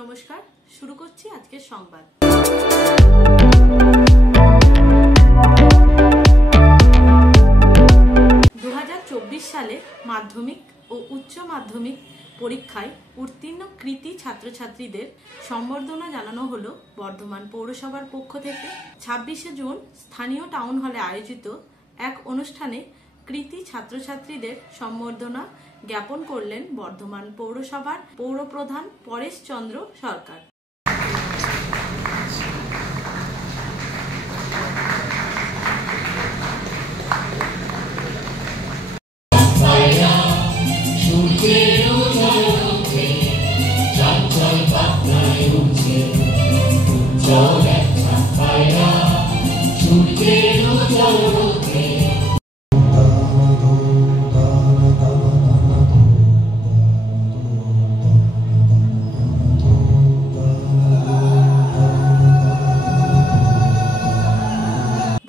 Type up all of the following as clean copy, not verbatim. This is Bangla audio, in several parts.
নমস্কার, শুরু করছি আজকের সংবাদ। 2024 সালে মাধ্যমিক ও উচ্চ মাধ্যমিক পরীক্ষায় উত্তীর্ণ কৃতী ছাত্রছাত্রীদের সম্বর্ধনা জানানো হলো বর্ধমান পৌরসভার পক্ষ থেকে। 26শে জুন স্থানীয় টাউন হলে আয়োজিত এক অনুষ্ঠানে কৃতী ছাত্রছাত্রীদের সম্বর্ধনা জ্ঞাপন করলেন বর্ধমান পৌরসভার পৌরপ্রধান পরেশ চন্দ্র সরকার।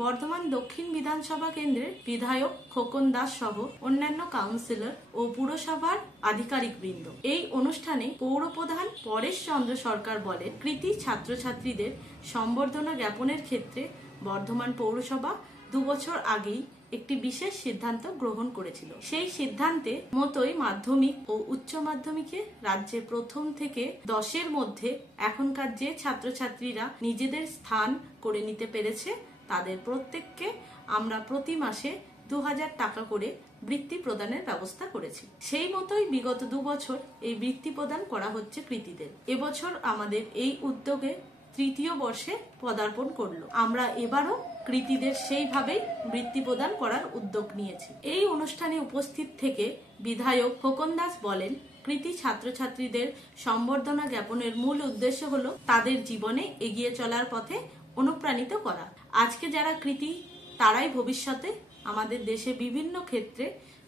বর্ধমান দক্ষিণ বিধানসভা কেন্দ্রের বিধায়ক খোকন দাস সহ অন্যান্য কাউন্সিলর ও পুরসভার আধিকারিকবৃন্দ। এই অনুষ্ঠানে পৌরপ্রধান পরেশ চন্দ্র সরকার বলেন, কৃতী ছাত্রছাত্রীদের সম্বর্ধনা জ্ঞাপনের ক্ষেত্রে বর্ধমান পৌরসভা 2 বছর আগেই একটি বিশেষ সিদ্ধান্ত গ্রহণ করেছিল। সেই সিদ্ধান্তে মতোই মাধ্যমিক ও উচ্চ মাধ্যমিকে রাজ্যে প্রথম থেকে 10-এর মধ্যে এখনকার যে ছাত্রছাত্রীরা নিজেদের স্থান করে নিতে পেরেছে তাদের প্রত্যেককে আমরা প্রতি মাসে 2000 টাকা করে বৃত্তি প্রদানের ব্যবস্থা করেছি। সেই মতোই বিগত 2 বছর এই বৃত্তি প্রদান করা হচ্ছে কৃতীদের। এবছর আমাদের এই উদ্যোগে 3য় বর্ষে পদার্পণ করলো। আমরা এবারও কৃতীদের সেইভাবেই বৃত্তি প্রদান করার উদ্যোগ নিয়েছি। এই অনুষ্ঠানে উপস্থিত থেকে বিধায়ক খোকন দাস বলেন, কৃতী ছাত্রছাত্রীদের সম্বর্ধনা জ্ঞাপনের মূল উদ্দেশ্য হলো তাদের জীবনে এগিয়ে চলার পথে অনুপ্রাণিত করা। আজকে যারা কৃতী তারাই ভবিষ্যতে আমাদের দেশে বিভিন্ন ক্ষেত্রে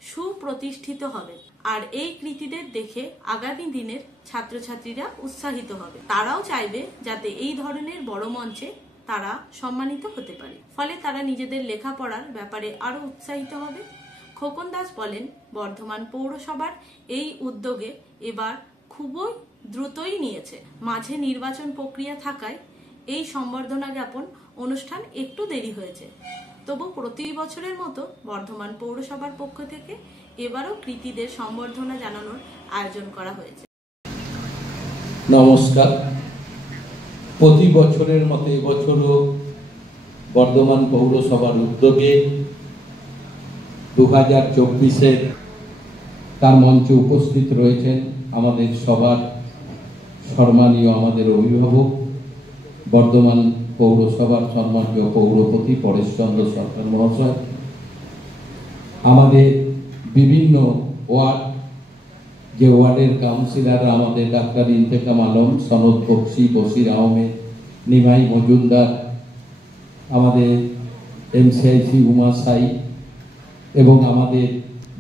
সুপ্রতিষ্ঠিত হবে। আর এই কৃতীদের দেখে আগামী দিনের ছাত্রছাত্রীরা উৎসাহিত হবে। তারাও চাইবে যাতে এই ধরনের বড় মঞ্চে তারা সম্মানিত হতে পারে। ফলে তারা নিজেদের লেখাপড়ার ব্যাপারে আরো উৎসাহিত হবে। খোকন দাস বলেন, বর্ধমান পৌরসভার এই উদ্যোগে এবার খুবই দ্রুতই নিয়েছে। মাঝে নির্বাচন প্রক্রিয়া থাকায় এই সম্বর্ধনা জ্ঞাপন অনুষ্ঠান একটু দেরি হয়েছে। তবু প্রতি বছরের মতো বর্ধমান পৌরসভার পক্ষ থেকে এবারও কৃতীদের সম্বর্ধনা জানানোর আয়োজন করা হয়েছে। নমস্কার। প্রতি বছরের মতো এবছরও বর্ধমান পৌরসভার উদ্যোগে 2024-এর তার মঞ্চে উপস্থিত রয়েছেন আমাদের সবার সম্মানীয় আমাদের অভিভাবক বর্ধমান পৌরসভার সম্মানীয় পৌরপতি পরেশ চন্দ্র সরকার মহাশয়, আমাদের বিভিন্ন ওয়ার্ড যে ওয়ার্ডের কাউন্সিলররা আমাদের ডাক্তার ইন্তেকাম আলম, সনদ বক্সি, বশির আহমেদ, নিমাই মজুমদার, আমাদের এমসিআইসি উমা সাই এবং আমাদের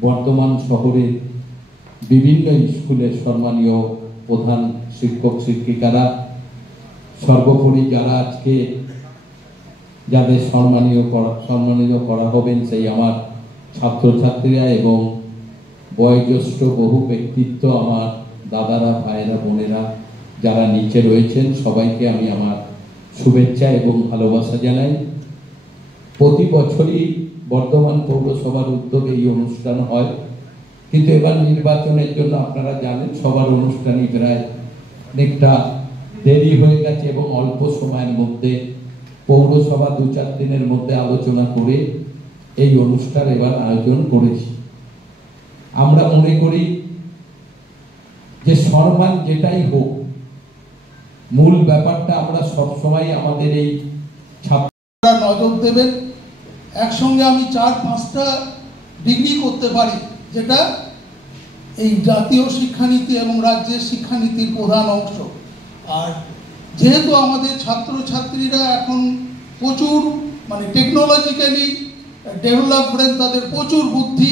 বর্ধমান শহরের বিভিন্ন স্কুলের সম্মানীয় প্রধান শিক্ষক শিক্ষিকারা, সর্বোপরি যারা আজকে যাদের সম্মানিত করা হবেন সেই আমার ছাত্রছাত্রীরা এবং বয়োজ্যেষ্ঠ বহু ব্যক্তিত্ব, আমার দাদারা, ভাইয়েরা, বোনেরা যারা নিচে রয়েছেন, সবাইকে আমি আমার শুভেচ্ছা এবং ভালোবাসা জানাই। প্রতি বছরই বর্ধমান পৌরসভার উদ্যোগে এই অনুষ্ঠান হয়, কিন্তু এবার নির্বাচনের জন্য আপনারা জানেন সবার অনুষ্ঠানই প্রায় অনেকটা দেরি হয়ে গেছে এবং অল্প সময়ের মধ্যে পৌরসভা 2-4 দিনের মধ্যে আলোচনা করে এই অনুষ্ঠান এবার আয়োজন করেছি। আমরা মনে করি যে সম্মান যেটাই হোক, মূল ব্যাপারটা আমরা সবসময় আমাদের এই ছাত্ররা নজর দেবেন। একসঙ্গে আমি 4-5টা ডিগ্রি করতে পারি, যেটা এই জাতীয় শিক্ষানীতি এবং রাজ্যের শিক্ষানীতির প্রধান অংশ। আর যেহেতু আমাদের ছাত্রছাত্রীরা এখন প্রচুর টেকনোলজিক্যালি ডেভেলপড, তাদের প্রচুর বুদ্ধি,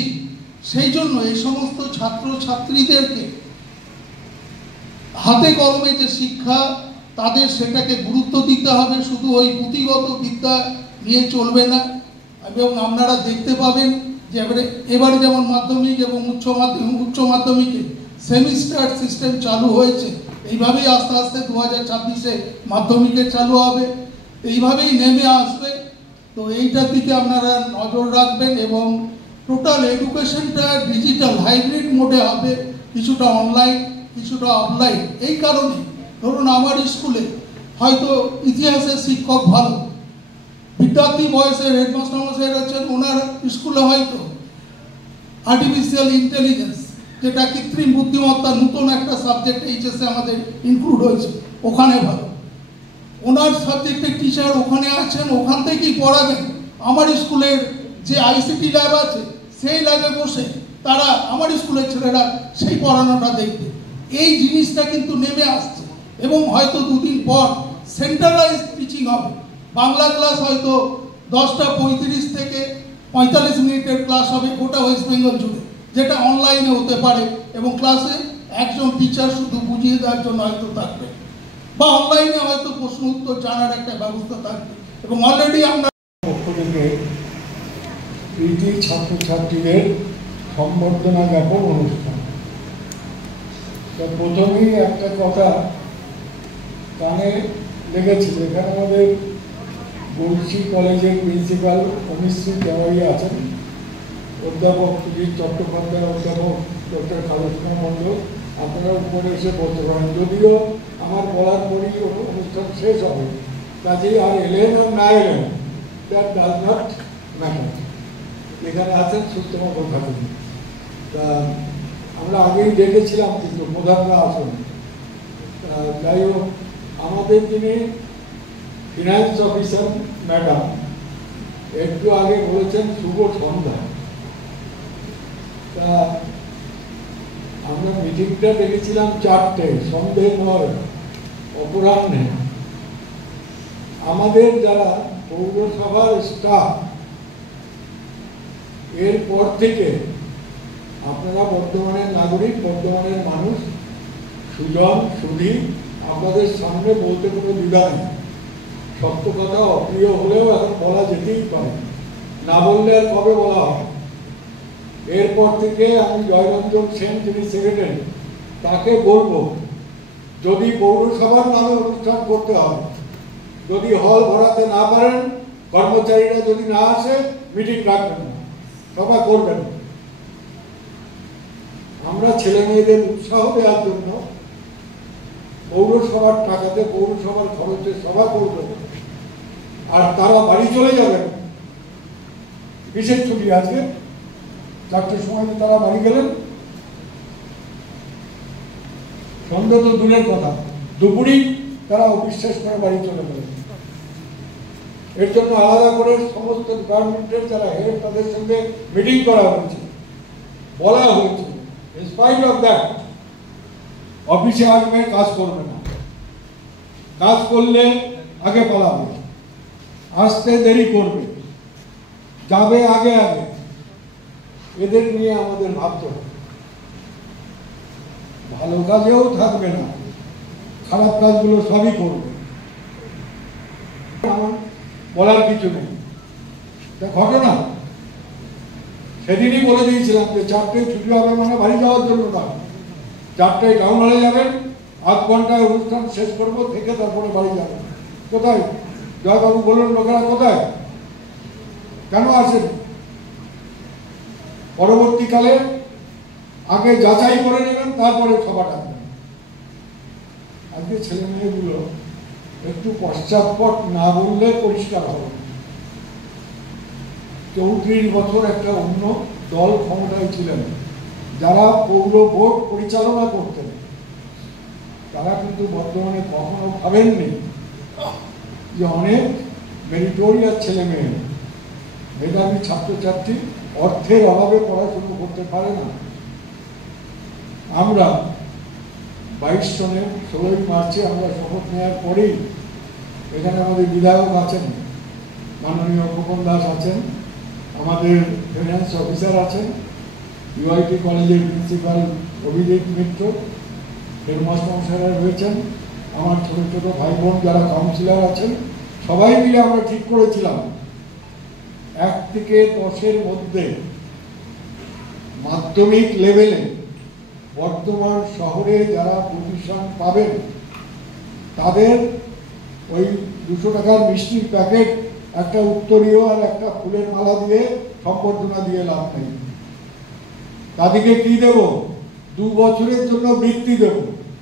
সেই জন্য এই সমস্ত ছাত্রছাত্রীদেরকে হাতে কলমে যে শিক্ষা তাদের সেটাকে গুরুত্ব দিতে হবে। শুধু ওই পুঁথিগত বিদ্যা নিয়ে চলবে না। এবং আপনারা দেখতে পাবেন যে এবারে যেমন মাধ্যমিক এবং উচ্চ মাধ্যমিকে সেমিস্টার সিস্টেম চালু হয়েছে, এইভাবেই আস্তে আস্তে 2026-এ মাধ্যমিকে চালু হবে, এইভাবেই নেমে আসবে। তো এইটার দিকে আপনারা নজর রাখবেন এবং টোটাল এডুকেশনটা ডিজিটাল হাইব্রিড মোডে হবে, কিছুটা অনলাইন কিছুটা অফলাইন। এই কারণে ধরুন আমার স্কুলে হয়তো ইতিহাসের শিক্ষক ভালো, বিদ্যার্থী বয়সের হেডমাস্টার মশাই আছেন, ওনার স্কুলে হয়তো আর্টিফিশিয়াল ইন্টেলিজেন্স, যেটা কৃত্রিম বুদ্ধিমত্তা নতুন একটা সাবজেক্ট এইচএসে আমাদের ইনক্লুড হয়েছে, ওখানে ভালো। ওনার সাবজেক্টের টিচার ওখানে আছেন, ওখান থেকেই পড়াবেন। আমার স্কুলের যে আইসিটি ল্যাব আছে সেই ল্যাবে বসে তারা আমার স্কুলের ছেলেরা সেই পড়ানোটা দেখবে। এই জিনিসটা কিন্তু নেমে আসছে এবং হয়তো দুদিন পর সেন্ট্রালাইজ টিচিং হবে। বাংলা ক্লাস হয়তো 10:35 থেকে 45 মিনিটের ক্লাস হবে গোটা ওয়েস্ট বেঙ্গল জুড়ে, যেটা অনলাইনে হতে পারে এবং ক্লাসে একজন টিচার শুধু বুঝিয়ে দেওয়ার জন্য হয়তো থাকবে, বা অনলাইনে হয়তো প্রশ্ন উত্তর জানার একটা ব্যবস্থা থাকবে। এবং অলরেডি আমরা পক্ষ থেকে কৃতি ছাত্রছাত্রীদের সম্বর্ধনা জ্ঞাপন অনুষ্ঠান। তো প্রথমেই একটা কথা কানে লেগেছিল, এখানে আমাদের গলসি কলেজের প্রিন্সিপাল অমিশ্রী তেওয়ারি আছেন, অধ্যাপক সুজিত চট্টোপাধ্যায়, অধ্যাপক ডক্টর কালুষ্ণা মণ্ডল, আপনারা উপরে এসে বলতে পারেন। যদিও আমার বলার পরই অনুষ্ঠান শেষ হবে, কাজেই আর এলেন আর না এলেন দ্যাট ডাজ নট ম্যাটার। এখানে আছেন সুস্থমতো থাকুন। তা আমরা আগেই ডেকেছিলাম কিন্তু প্রধানরা আসুন। যাই হোক, আমাদের যিনি ফিনান্স অফিসার ম্যাডাম একটু আগে বলেছেন শুভ সন্ধ্যা। তা আমরা মিটিংটা ডেকেছিলাম 4টে, সন্ধ্যের পর অপরাহ্নে। আমাদের যারা পৌরসভার স্টাফ, এরপর থেকে আপনারা বর্তমানের নাগরিক, বর্তমানের মানুষ, সুজন সুধী, আপনাদের সামনে বলতে কোনো দ্বিধা নেই। সত্য কথা অপ্রিয় হলেও এখন বলা যেতেই পারে, না বললে আর কবে বলা হবে। এরপর থেকে আমি জয়রঞ্জন সেন, যিনি সেক্রেটারি, তাকে বলবো যদি পৌরসভার নামে অনুষ্ঠান করতে হয়, যদি হল ভরাতে না পারেন, কর্মচারীরা যদি না আসে, মিটিং রাখবেন না, সভা করবেন। আমরা ছেলে মেয়েদের উৎসাহ দেওয়ার জন্য পৌরসভার টাকাতে, পৌরসভার খরচে সভা করবেন, আর তারা বাড়ি চলে যাবেন। বিশেষ ছুটি আজকে 4টের সময় তারা বাড়ি গেলেন, সন্ধ্যা তো দূরের কথা, দুপুরই তারা অফিস শেষ করে বাড়ি চলে গেলেন। এর জন্য আলাদা করে সমস্ত ডিপার্টমেন্টের যারা হেড, তাদের সঙ্গে মিটিং করা হয়েছে, বলা হয়েছে ইন স্পাইট অফ দ্যাট অফিসে আসবে, কাজ করবে না, কাজ করলে আগে পালাবে, আসতে দেরি করবে, যাবে আগে আগে। এদের নিয়ে আমাদের ভাবতে হবে। ভালো কাজেও থাকবে না, খারাপ কাজগুলো সবই করবে। আমার বলার কিছু নেই। ঘটনা সেদিনই বলে দিয়েছিলাম যে 4টায় ছুটি হবে মানে বাড়ি যাওয়ার জন্য না, 4টায় টাউন হলে যাবেন, আধ ঘন্টায় অনুষ্ঠান শেষ করবো, থেকে তারপরে বাড়ি যাবেন। কোথায় জয়বাবু বলুন, লোকেরা কোথায়, কেন আসেন? পরবর্তীকালে আগে যাচাই করে নেবেন, তারপরে সভা ডাকবেন। আজকে ছেলে মেয়েগুলো একটু পশ্চাৎপট না বললে পরিষ্কার হবে। 34 বছর একটা অন্য দল ক্ষমতায় ছিলেন, যারা পৌর বোর্ড পরিচালনা করতেন, তারা কিন্তু বর্তমানে কখনো ভাবেননি যে অনেক মেরিটোরিয়াস ছেলে মেয়ে, মেধাবী ছাত্রছাত্রী অর্থের অভাবে পড়াশুনো করতে পারে না। আমরা 22 সনে 16ই মার্চে আমরা শপথ নেওয়ার পরেই এখানে আমাদের বিধায়ক আছেন, মাননীয় খোকন দাস আছেন, আমাদের ফিনান্স অফিসার আছেন, ইউআইটি কলেজের প্রিন্সিপাল অভিজিৎ মিত্র, হেডমাস্টার মশাইরা রয়েছেন, আমার ছোট ছোট ভাই বোন যারা কাউন্সিলর আছেন, সবাই মিলে আমরা ঠিক করেছিলাম 1 থেকে 10-এর মধ্যে মাধ্যমিক লেভেলে বর্তমান শহরে যারা প্রতিষ্ঠান পাবেন তাদের ওই 200 টাকার মিষ্টির প্যাকেট, একটা উত্তরীয় আর একটা ফুলের মালা দিয়ে সম্বর্ধনা দিয়ে লাভ নেই। তাদেরকে কি দেব? 2 বছরের জন্য বৃত্তি দেব,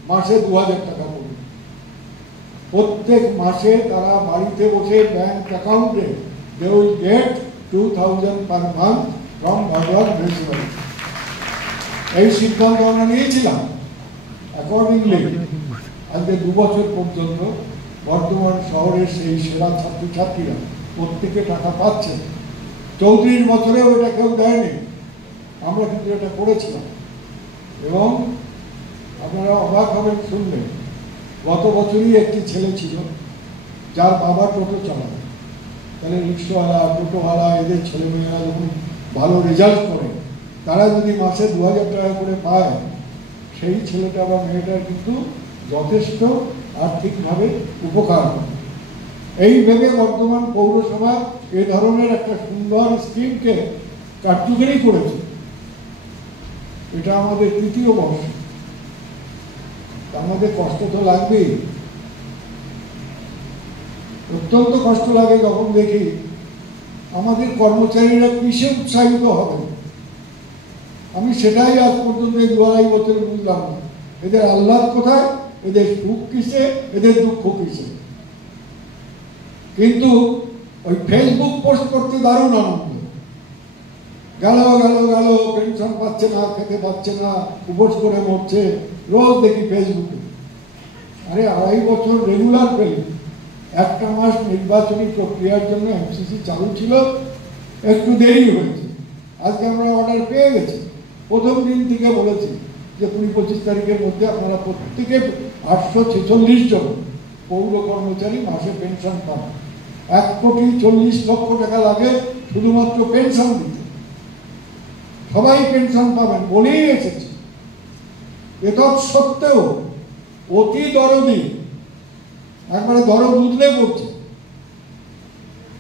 মাসে 2000 টাকা করে। প্রত্যেক মাসে তারা বাড়িতে বসে ব্যাংক অ্যাকাউন্টে they will get 2000 per month from Bhagwan Municipality। এই সিদ্ধান্ত আমরা নিয়েছিলাম। অ্যাকর্ডিংলি আজকে 2 বছর পর্যন্ত বর্তমান শহরের সেই সেরা ছাত্রছাত্রীরা প্রত্যেকে টাকা পাচ্ছে। 34 বছরেও এটা কেউ দেয়নি, আমরা কিন্তু এটা করেছিলাম। এবং আপনারা অবাক হবেন শুনলে, গত বছরই একটি ছেলে ছিল যার বাবা টোটো চালায়। তাহলে রিক্সাওয়ালা, টোটোওয়ালা, এদের ছেলেমেয়েরা যখন ভালো রেজাল্ট করে, তারা যদি মাসে 2000 টাকা করে পায়, সেই ছেলেটা বা মেয়েটার কিন্তু যথেষ্ট আর্থিকভাবে উপকার হয়। এই ভেবে বর্তমান পৌরসভা এ ধরনের একটা সুন্দর স্কিমকে কার্যকরী করেছে। এটা আমাদের 3য় বর্ষ। আমাদের কষ্ট তো লাগবেই, অত্যন্ত কষ্ট লাগে যখন দেখি আমাদের কর্মচারীরা কিসে উৎসাহিত হবে। আমি সেটাই আজ পর্যন্ত 2-2.5 বছরে বুঝলাম না, এদের আহ্লাদ কোথায়, এদের সুখ কিসে, এদের দুঃখ কিসে। কিন্তু ওই ফেসবুক পোস্ট করতে দারুণ আনন্দ। গেল পেনশন পাচ্ছে না, খেতে পাচ্ছে না, উপোস করে মরছে, রোজ দেখি ফেসবুকে। আরে 2.5 বছর রেগুলার পেলি, 1টা মাস নির্বাচনী প্রক্রিয়ার জন্য এমসিসি চালু ছিল, একটু দেরি হয়েছে। আজকে আমরা অর্ডার পেয়ে গেছি। প্রথম দিন থেকে বলেছি যে 20-25 তারিখের মধ্যে আপনারা প্রত্যেকে 846 জন পৌর কর্মচারী মাসে পেনশন পান। 1,40,00,000 টাকা লাগে শুধুমাত্র পেনশন দিতে। সবাই পেনশন পাবেন বলেই এসেছে। এতৎ সত্ত্বেও অতি দরদি, একবারে দরদ উঠলে পড়ছে।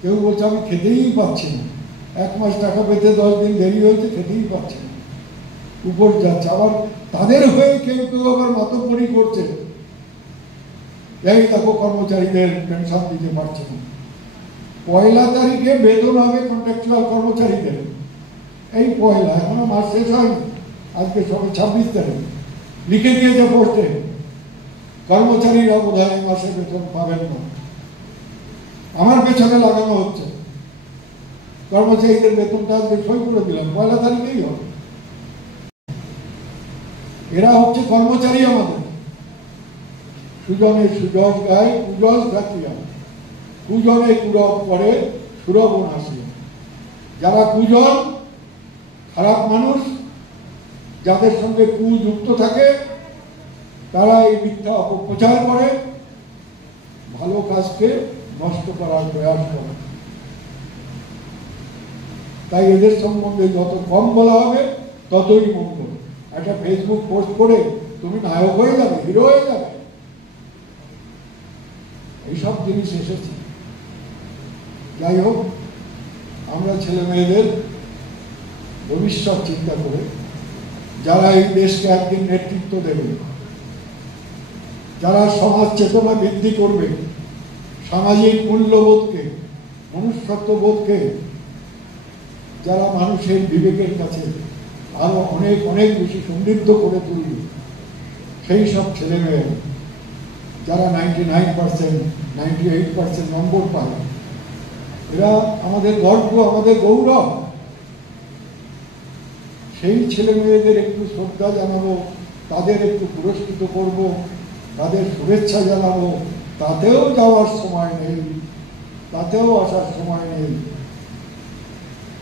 কেউ বলছে আমি খেতেই পাচ্ছি না, 1 মাস টাকা পেতে 10 দিন দেরি হয়েছে, খেতেই পাচ্ছি না, উপর যাচ্ছে। আবার তাদের হয়ে কেউ কেউ আবার মাতব্বরি করছে, এই দেখো কর্মচারীদের পেনশন দিতে পারছে না। 1 তারিখে বেতন হবে কন্ট্রাকচুয়াল কর্মচারীদের, এই 1 এখনো মাস শেষ হয়নি, আজকে সবে 26 তারিখ। লিখে দিয়েছে পোস্টে, কর্মচারীরা বোধহয় মাসে বেতন পাবেন না। আমার পেছনে লাগানো হচ্ছে, কর্মচারীদের বেতনটা আজকে সই করে দিলাম, 1 তারিখেই হবে। এরা হচ্ছে কর্মচারী আমাদের। সুজনে সুজস গায়, কুজস ঘাটিয়া, কুজনে কুরব করে, সুরব নাসিয়া। যারা কুজন, খারাপ মানুষ, যাদের সঙ্গে কুযুক্ত থাকে, তারা এই মিথ্যা অপপ্রচার করে, ভালো কাজকে নষ্ট করার প্রয়াস করে। তাই এদের সম্বন্ধে যত কম বলা হবে ততই মঙ্গল। একটা ফেসবুক পোস্ট করে তুমি নায়ক হয়ে যাবে, হিরো হয়ে যাবে, এইসব জিনিস এসেছে। যাই হোক, আমরা ছেলে মেয়েদের ভবিষ্যৎ চিন্তা করে, যারা এই দেশকে একদিন নেতৃত্ব দেবে, যারা সমাজ চেতনা বৃদ্ধি করবে, সামাজিক মূল্যবোধকে, মনুষ্যত্ববোধকে, যারা মানুষের বিবেকের কাছে আরো অনেক অনেক বেশি সমৃদ্ধ করে তুলবে, সেই সব ছেলেমেয়ে যারা 99%, 98% নম্বর পায়, এরা আমাদের গর্ব, আমাদের গৌরব। সেই ছেলে মেয়েদের একটু শ্রদ্ধা জানাবো, তাদের একটু পুরস্কৃত করব, তাদের শুভেচ্ছা জানাবো, তাতেও যাওয়ার সময় নেই, তাতেও আসার সময় নেই।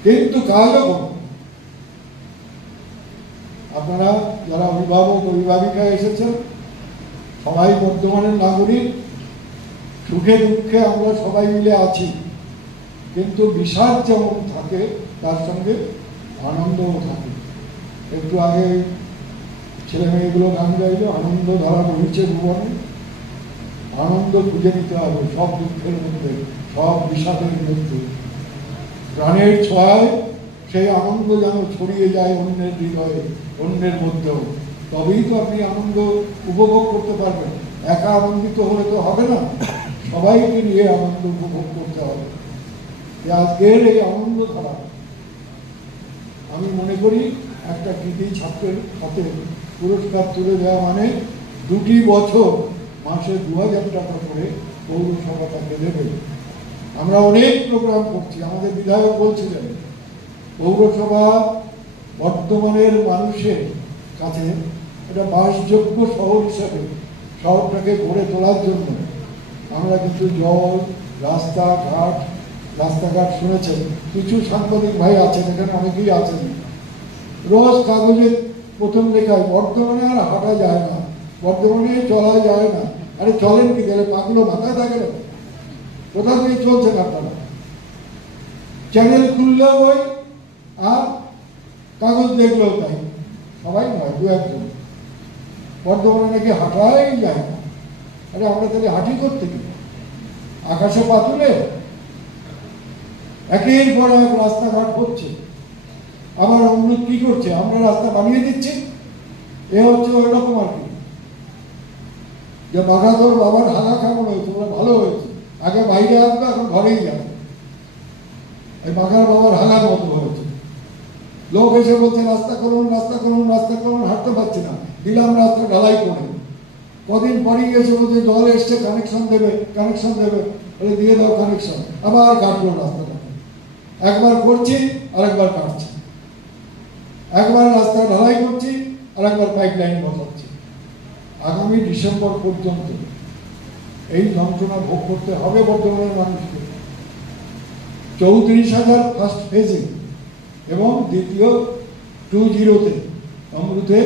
কিন্তু কাজও আপনারা যারা অভিভাবক অভিভাবিকা এসেছেন, সবাই বর্তমানের নাগরিক, সুখে দুঃখে আমরা সবাই মিলে আছি। কিন্তু বিষাদ যেমন থাকে তার সঙ্গে আনন্দও থাকে। একটু আগে ছেলে মেয়েগুলো গান গাইল, আনন্দ ধারা বহিছে ভুবনে। আনন্দ খুঁজে নিতে হবে সব দুঃখের মধ্যে, সব বিষাদের মধ্যে। প্রাণের ছোঁয়ায় সেই আনন্দ যেন ছড়িয়ে যায় অন্যের হৃদয়ে, অন্যের মধ্যেও, তবেই তো আপনি আনন্দ উপভোগ করতে পারবেন। একা আনন্দিত হলে তো হবে না, সবাইকে নিয়ে আনন্দ উপভোগ করতে হবে। আজকের এই আনন্দ ধারা আমি মনে করি একটা কৃতি ছাত্রের হাতে পুরস্কার তুলে দেওয়া মানে 2 বছর মাসে 2000 টাকা করে পৌরসভা তাকে দেবে। আমরা অনেক প্রোগ্রাম করছি। আমাদের বিধায়ক বলছিলেন পৌরসভা বর্তমানের মানুষের কাছে একটা বাসযোগ্য শহর হিসেবে শহরটাকে গড়ে তোলার জন্য আমরা কিন্তু জল, রাস্তাঘাট শুনেছেন, কিছু সাংবাদিক ভাই আছেন এখানে, অনেকেই আছেন, রোজ কাগজে প্রথম লেখায় বর্ধমানে আর হাঁটা যায় না, বর্ধমানে চলা যায় না। আরে চলেন কি গেলে পাগলো মাথায় থাকে না? কোথা থেকে চলছেন আপনারা? চ্যানেল খুললেও ওই আর কাগজ দেখলেও তাই, সবাই নয়, 2-1 বর্ধমানে নাকি হাঁটাই যায় না। আরে আমরা তাহলে হাঁটি করতে কি? আকাশে পাতুলে একের পর এক রাস্তাঘাট হচ্ছে, আবার অনুরোধ কি করছে, আমরা রাস্তা বানিয়ে দিচ্ছি। এ হচ্ছে ওই রকম আর কি, যে বাঘাধর বাবার হাগা কেমন হয়েছে, ওরা ভালো হয়েছে, আগে বাইরে আসবে এখন ঘরেই যাবে, এই বাঘার বাবার হাগার মতো হয়েছে। লোক এসে বলছে রাস্তা করুন, হাঁটতে পারছি না, দিলাম রাস্তা ঢালাই করে। কদিন পরেই এসে বলছে জল এসছে, কানেকশন দেবে, বলে দিয়ে দাও কানেকশন, আবার কাটলো রাস্তাটা। একবার করছি আরেকবার কাটছি, একবার রাস্তা ঢালাই করছি আরেকবার পাইপ লাইন বসাচ্ছি। আগামী ডিসেম্বর পর্যন্ত এই যন্ত্রণা ভোগ করতে হবে বর্তমানের মানুষকে। 34,000 ফার্স্ট ফেজে এবং দ্বিতীয় 2-0-তে অমৃতে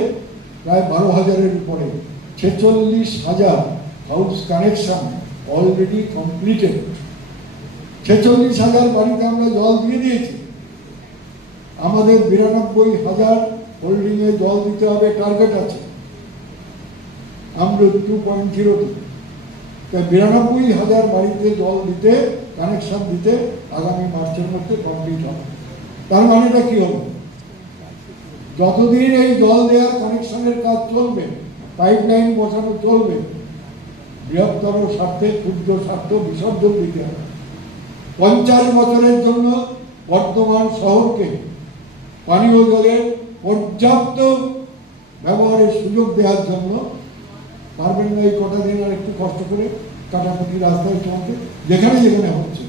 প্রায় 12,000-এর উপরে, 46,000 হাউস কানেকশন অলরেডি কমপ্লিটেড। 46,000 বাড়িতে আমরা জল দিয়ে দিয়েছি। আমাদের 92,000 হোল্ডিংয়ে জল দিতে হবে, টার্গেট আছে। আমরা 2.0-তে 92,000 বাড়িতে জল দিতে, কানেকশন দিতে আগামী মার্চের মধ্যে কমপ্লিট হবে। তার মানেটা কি হবে? যতদিন এই জল দেওয়ার কানেকশনের কাজ চলবে, পাইপ লাইন বসানো চলবে, বৃহত্তর স্বার্থে, ক্ষুদ্র স্বার্থ বিসর্জন দিতে হবে। 50 বছরের জন্য বর্ধমান শহরকে পানীয় জলের পর্যাপ্ত ব্যবহারের সুযোগ দেওয়ার জন্য পারবেন না এই কটা দিন আর একটু কষ্ট করে কাটাকুটি রাস্তায় চলতে, যেখানে হচ্ছে,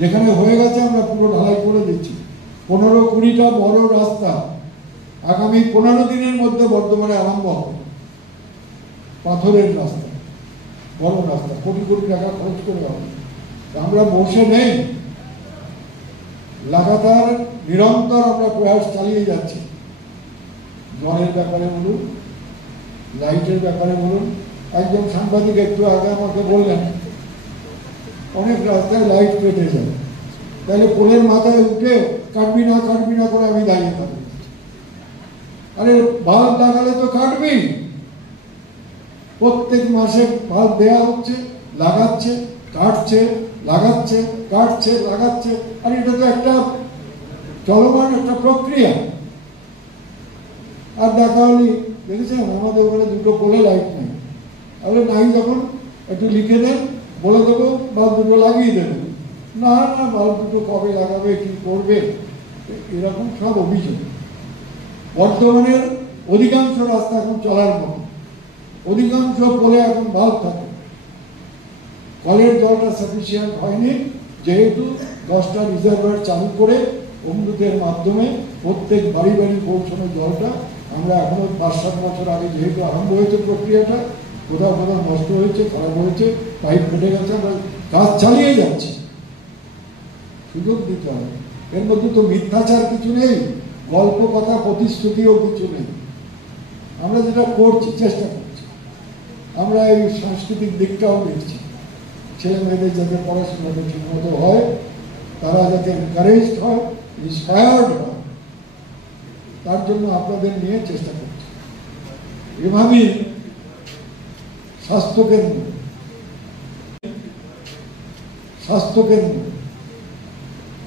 যেখানে হয়ে গেছে আমরা পুরো ঢালাই করে দিচ্ছি। 15-20টা বড় রাস্তা আগামী 15 দিনের মধ্যে বর্ধমানে আরম্ভ হবে। পাথরের রাস্তা, বড় রাস্তা, কোটি টাকা খরচ করে হবে। আমরা বসে নেই, লাগাতার নিরন্তর আমরা প্রয়াস চালিয়ে যাচ্ছি। জলের ব্যাপারে বলুন, লাইটের ব্যাপারে বলুন। একজন সাংবাদিক একটু আগে আমাকে বললেন অনেক রাস্তায় লাইট কেটে যায়, তাহলে পোলের মাথায় উঠে কাটবি না করে আমি দাঁড়িয়ে থাকি। আরে বাল্ব লাগালে তো কাটবি, প্রত্যেক মাসে বাল্ব দেওয়া হচ্ছে, লাগাচ্ছে, কাটছে, লাগাচ্ছে, কাটছে, লাগাচ্ছে। আর এটা তো একটা চলমান একটা প্রক্রিয়া। আর দেখা হলি দেখেছেন আমাদের ওখানে 2টো পোলে লাইট নেই, তাহলে নাই যখন একটু লিখে দেন, বলে দেবো বাল্ব 2টো লাগিয়ে দেবেন। না বাল্ব 2টো কবে লাগাবে, কি করবে, এরকম সব অভিযোগ। বর্তমানের অধিকাংশ রাস্তা এখন চলার মতো, অধিকাংশ পোলে এখন বাল্ব থাকে। কলের জলটা সাফিসিয়েন্ট হয়নি, যেহেতু 10টা রিজার্ভার চালু করে অমৃতের মাধ্যমে প্রত্যেক বাড়ি পৌঁছানো জলটা আমরা এখনো 5-7 বছর আগে যেহেতু আরম্ভ হয়েছে প্রক্রিয়াটা, কোথাও নষ্ট হয়েছে, খারাপ হয়েছে, পাইপ ফেটে গেছে, আমরা কাজ চালিয়ে যাচ্ছি। সুযোগ দিতে হবে। এর মধ্যে তো মিথ্যাচার কিছু নেই, গল্প কথা প্রতিশ্রুতিও কিছু নেই। আমরা যেটা করছি, চেষ্টা করছি, আমরা এই সাংস্কৃতিক দিকটাও দেখছি। ছেলে মেয়েদের যাতে পড়াশোনাটা ঠিক মতো হয়, তারা যাতে এনকারেজড হয়, ইন্সপায়ার্ড হয়, তার জন্য আপনাদের নিয়ে চেষ্টা করছি। এভাবেই স্বাস্থ্যকেন্দ্র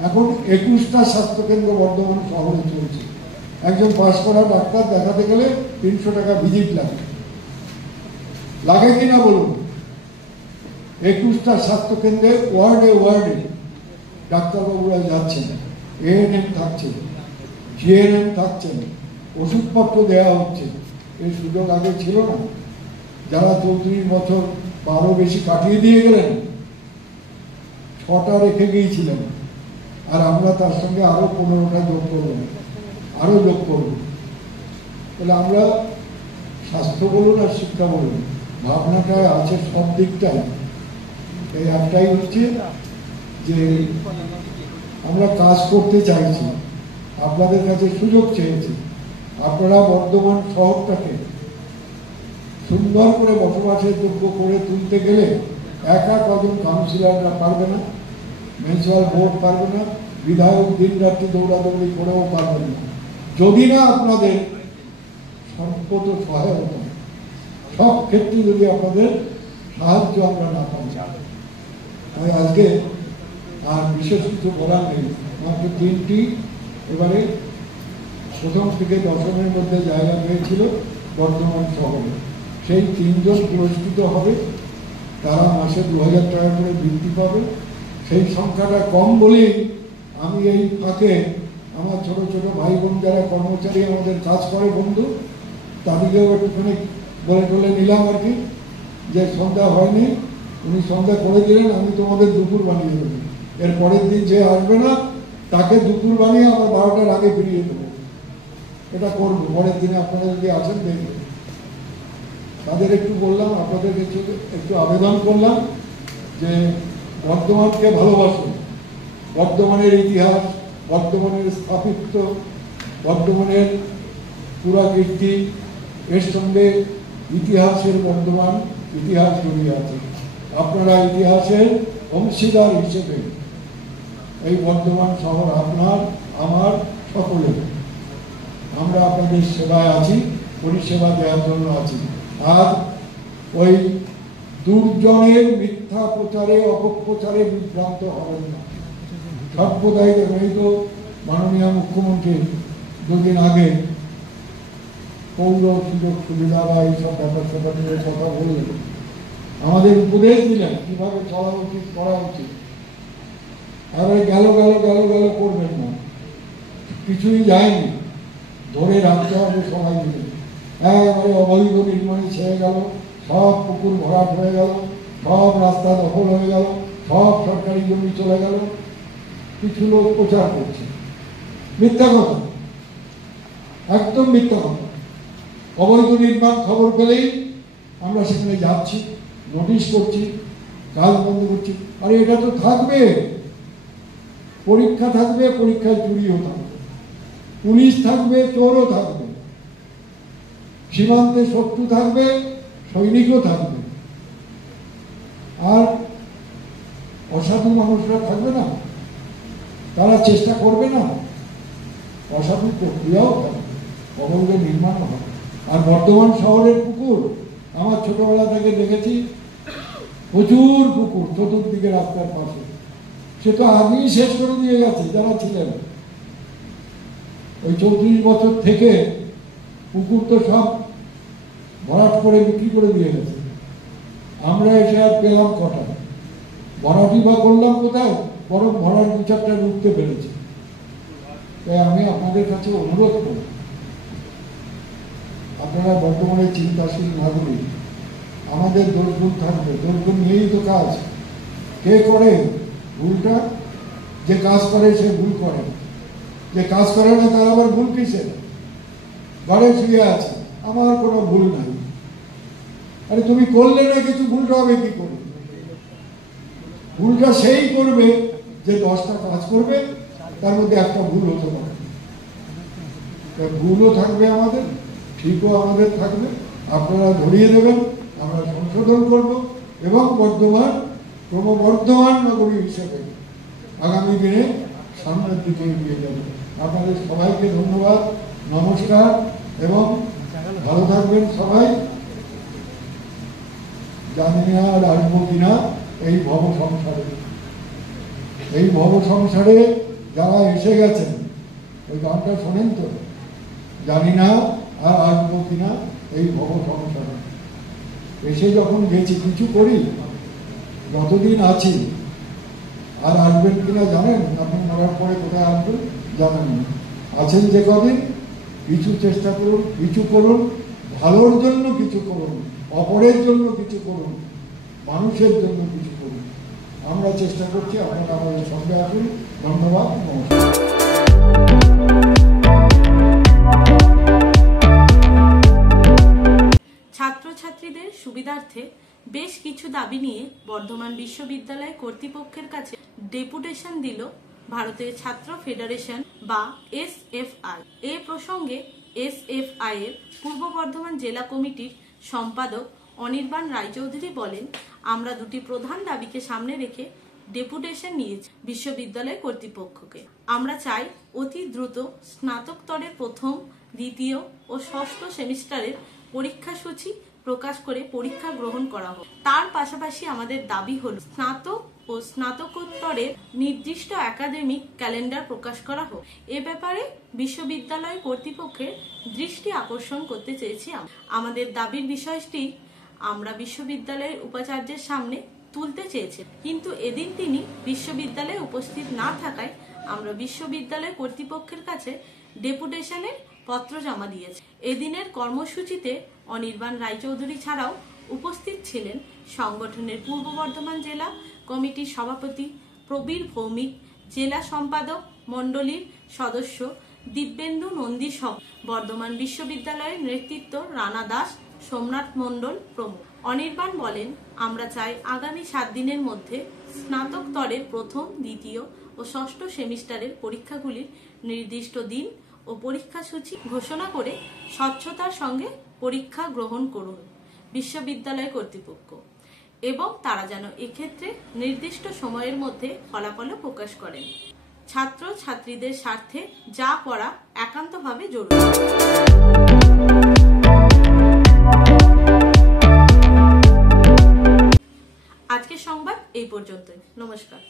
এখন 21টা স্বাস্থ্যকেন্দ্র বর্ধমান শহরে চলছে। একজন পাশ করা ডাক্তার দেখাতে গেলে 300 টাকা ভিজিট লাগে, লাগে কিনা বলুন? 21টা স্বাস্থ্যকেন্দ্রে ওয়ার্ডে ওয়ার্ডে ডাক্তারবাবুরা যাচ্ছেন, এএনএম থাকছেন, জিএনএম থাকছেন, ওষুধপত্র দেওয়া হচ্ছে। এই সুযোগ আগে ছিল না। যারা 34 বছর বা আরো বেশি কাটিয়ে দিয়ে গেলেন, 6টা রেখে গিয়েছিলেন, আর আমরা তার সঙ্গে আরো 15টা যোগ করব, আরো যোগ করব। তাহলে আমরা স্বাস্থ্য বলুন আর শিক্ষা বলুন, ভাবনাটা আছে সব দিকটাই। এই একটাই হচ্ছে যে আমরা কাজ করতে চাইছি, আপনাদের কাছে সুযোগ চেয়েছি। আপনারা বর্ধমান শহরটাকে সুন্দর করে বসবাসের যোগ্য করে তুলতে গেলে একা কজন কাউন্সিলররা পারবে না, মিউনিসিপাল বোর্ড পারবে না, বিধায়ক দিন রাত্রি দৌড়াদৌড়ি করেও পারবেন না, যদি না আপনাদের সর্বত সহায়তা, সব ক্ষেত্রে যদি আপনাদের সাহায্য আমরা না পাই। তাই আজকে আর বিশেষ কিছু বলার নেই, মাত্র 3টি এবারে প্রথম থেকে দশমের মধ্যে জায়গা পেয়েছিল বর্ধমান শহরে। সেই 3 জন পুরস্কৃত হবে, তারা মাসে 2000 টাকা করে বৃত্তি পাবে। সেই সংখ্যাটা কম বলেই আমি এই ফাঁকে আমার ছোট ছোট ভাই বোন যারা কর্মচারী আমাদের কাজ করে বন্ধু, তাদেরকেও একটুখানি বলে টলে নিলাম আর কি, যে সন্ধ্যা হয়নি, উনি সন্ধ্যা করে দিলেন, আমি তোমাদের দুপুর বানিয়ে দেবো। এর পরের দিন যে আসবে না তাকে দুপুর বানিয়ে আবার 12টার আগে ফিরিয়ে দেবো। এটা করবো পরের দিনে, আপনারা যদি আসেন দেখবেন। তাদের একটু বললাম, আপনাদের একটু আবেদন করলাম যে বর্ধমানকে ভালোবাসুন, বর্ধমানের ইতিহাস, বর্ধমানের স্থাপিত্ব, বর্ধমানের পুরাকীর্তি, এর সঙ্গে ইতিহাসের বর্ধমান ইতিহাস জড়িয়ে আছে। আপনারা ইতিহাসের অংশীদার হিসেবে এই বর্ধমান শহর আপনার, আমার, সকলের। আমরা আপনাদের সেবায় আছি, পরিষেবা দেওয়ার জন্য আছি। আর ওই দুর্জনের মিথ্যা প্রচারে, অপপ্রচারে বিভ্রান্ত হবেন না। সর্বদাই এই তো মাননীয় মুখ্যমন্ত্রী 2 দিন আগে পৌর সুযোগ সুবিধা বা এইসব ব্যাপার স্যাপার নিয়ে কথা বললেন, আমাদের উপদেশ দিলেন কিভাবে চলা উচিত, করা উচিত। আর ওই গেল করবেন না, কিছুই যায়নি, ধরে রাখতে হবে সবাই মিলে। একেবারে অবৈধ নির্মাণে ছেড়ে গেল, সব পুকুর ভরাট হয়ে গেল, সব রাস্তা দখল হয়ে গেল, সব সরকারি জমি চলে গেল। কিছু লোক প্রচার করছে, মিথ্যা কথা, একদম মিথ্যা কথা। অবৈধ নির্মাণ খবর পেলেই আমরা সেখানে যাচ্ছি, নোটিশ করছি, কাজ বন্ধ করছি। আরে এটা তো থাকবে, পরীক্ষা থাকবে, পরীক্ষায় চুরিও থাকবে, পুলিশ থাকবে, চোরও থাকবে, সীমান্তে শত্রু থাকবে, সৈনিকও থাকবে, আর অসাধু মানুষরা থাকবে না, তারা চেষ্টা করবে না, অসাধু প্রক্রিয়াও থাকবে, অবৈধ নির্মাণ হবে। আর বর্ধমান শহরের পুকুর আমার ছোটবেলা থেকে দেখেছি, প্রচুর পুকুর চতুর্দিকে রাস্তার পাশে। সে তো আগেই শেষ করে দিয়ে গেছে যারা ছিলেন। ওই 34 বছর থেকে পুকুর তো সব ভরাট করে বিক্রি করে দিয়ে গেছে। আমরা এসে আর পেলাম কটা, ভরাটি বা করলাম কোথায়, বরং ভরাট 2-4টা রুখতে পেরেছি। তাই আমি আপনাদের কাছে অনুরোধ করি, আপনারা বর্তমানে চিন্তাশীল নাগরিক, আমাদের দোষগুণ থাকবে, দোষগুণ নিয়েই তো কাজ। কে করে ভুলটা? যে কাজ করে সে ভুল করে, যে কাজ করে না তার আবার ভুল কিসে? ঘরে শুয়ে আছে, আমার কোনো ভুল নাই। আরে তুমি করলে না কিছু, ভুলটা হবে কি করে? ভুলটা সেই করবে যে 10টা কাজ করবে, তার মধ্যে একটা ভুল হতে পারে। ভুলও থাকবে আমাদের, ঠিকও আমাদের থাকবে। আপনারা ধরিয়ে দেবেন, আমরা সংশোধন করব এবং বর্ধমান ক্রমবর্ধমান নগরী হিসেবে আগামী দিনে সামনের দিকে এগিয়ে যাবে। আপনাদের সবাইকে ধন্যবাদ, নমস্কার এবং ভালো থাকবেন সবাই। জানি না আর আসবো কিনা এই ভব সংসারে। এই ভব সংসারে যারা এসে গেছেন, ওই গানটা শোনেন তো, জানি না আর আসবো কিনা এই ভব সংসারে। এসে যখন গেছি কিছু করি, যতদিন আছি আর আসবেন কিনা জানেন, আপনি মরার পরে কোথায় আসবেন জানেন না। আছেন যে কদিন কিছু চেষ্টা করুন, কিছু করুন, ভালোর জন্য কিছু করুন, অপরের জন্য কিছু করুন, মানুষের জন্য কিছু করুন। আমরা চেষ্টা করছি, আপনারা আমাদের সঙ্গে আসুন। ধন্যবাদ, নমস্কার। ছাত্রছাত্রীদের সুবিধার্থে বেশ কিছু দাবি নিয়ে বর্ধমান বিশ্ববিদ্যালয় কর্তৃপক্ষের কাছে ডেপুটেশন দিল ভারতের ছাত্র ফেডারেশন বা এসএফআই। এ প্রসঙ্গে এসএফআই এর পূর্ব বর্ধমান জেলা কমিটির সম্পাদক অনির্বাণ রায়চৌধুরী বলেন, আমরা দুটি প্রধান দাবিকে সামনে রেখে ডেপুটেশন নিয়েছি বিশ্ববিদ্যালয় কর্তৃপক্ষকে। আমরা চাই অতি দ্রুত স্নাতক স্তরের প্রথম, দ্বিতীয় ও ষষ্ঠ সেমিস্টারের পরীক্ষা সূচি প্রকাশ করে পরীক্ষা গ্রহণ করা হোক। তার পাশাপাশি আমাদের দাবি হল স্নাতক ও স্নাতকোত্তরের নির্দিষ্ট একাডেমিক ক্যালেন্ডার প্রকাশ করা হোক। এ ব্যাপারে বিশ্ববিদ্যালয় কর্তৃপক্ষের দৃষ্টি আকর্ষণ করতে চেয়েছি। আমাদের দাবির বিষয়টি আমরা বিশ্ববিদ্যালয়ের উপাচার্যের সামনে তুলতে চেয়েছি, কিন্তু এদিন তিনি বিশ্ববিদ্যালয়ে উপস্থিত না থাকায় আমরা বিশ্ববিদ্যালয় কর্তৃপক্ষের কাছে ডেপুটেশনের পত্র জমা দিয়েছে। এদিনের কর্মসূচিতে অনির্বাণ রায়চৌধুরী ছাড়াও উপস্থিত ছিলেন সংগঠনের পূর্ব বর্ধমান জেলা কমিটির সভাপতি প্রবীর ভৌমিক, জেলা সম্পাদক মণ্ডলীর সদস্য দিব্যেন্দু নন্দী সহ বর্ধমান বিশ্ববিদ্যালয়ের নেতৃত্ব রানা দাস, সোমনাথ মণ্ডল প্রমুখ। অনির্বাণ বলেন, আমরা চাই আগামী 7 দিনের মধ্যে স্নাতক স্তরের প্রথম, দ্বিতীয় ও ষষ্ঠ সেমিস্টারের পরীক্ষাগুলির নির্দিষ্ট দিন ও পরীক্ষা সূচি ঘোষণা করে স্বচ্ছতার সঙ্গে পরীক্ষা গ্রহণ করুন বিশ্ববিদ্যালয় কর্তৃপক্ষ, এবং তারা যেন এক্ষেত্রে নির্দিষ্ট সময়ের মধ্যে ফলাফলও প্রকাশ করেন। ছাত্র ছাত্রীদের স্বার্থে যা করা একান্তভাবে জরুরি। আজকের সংবাদ এই পর্যন্তই। নমস্কার।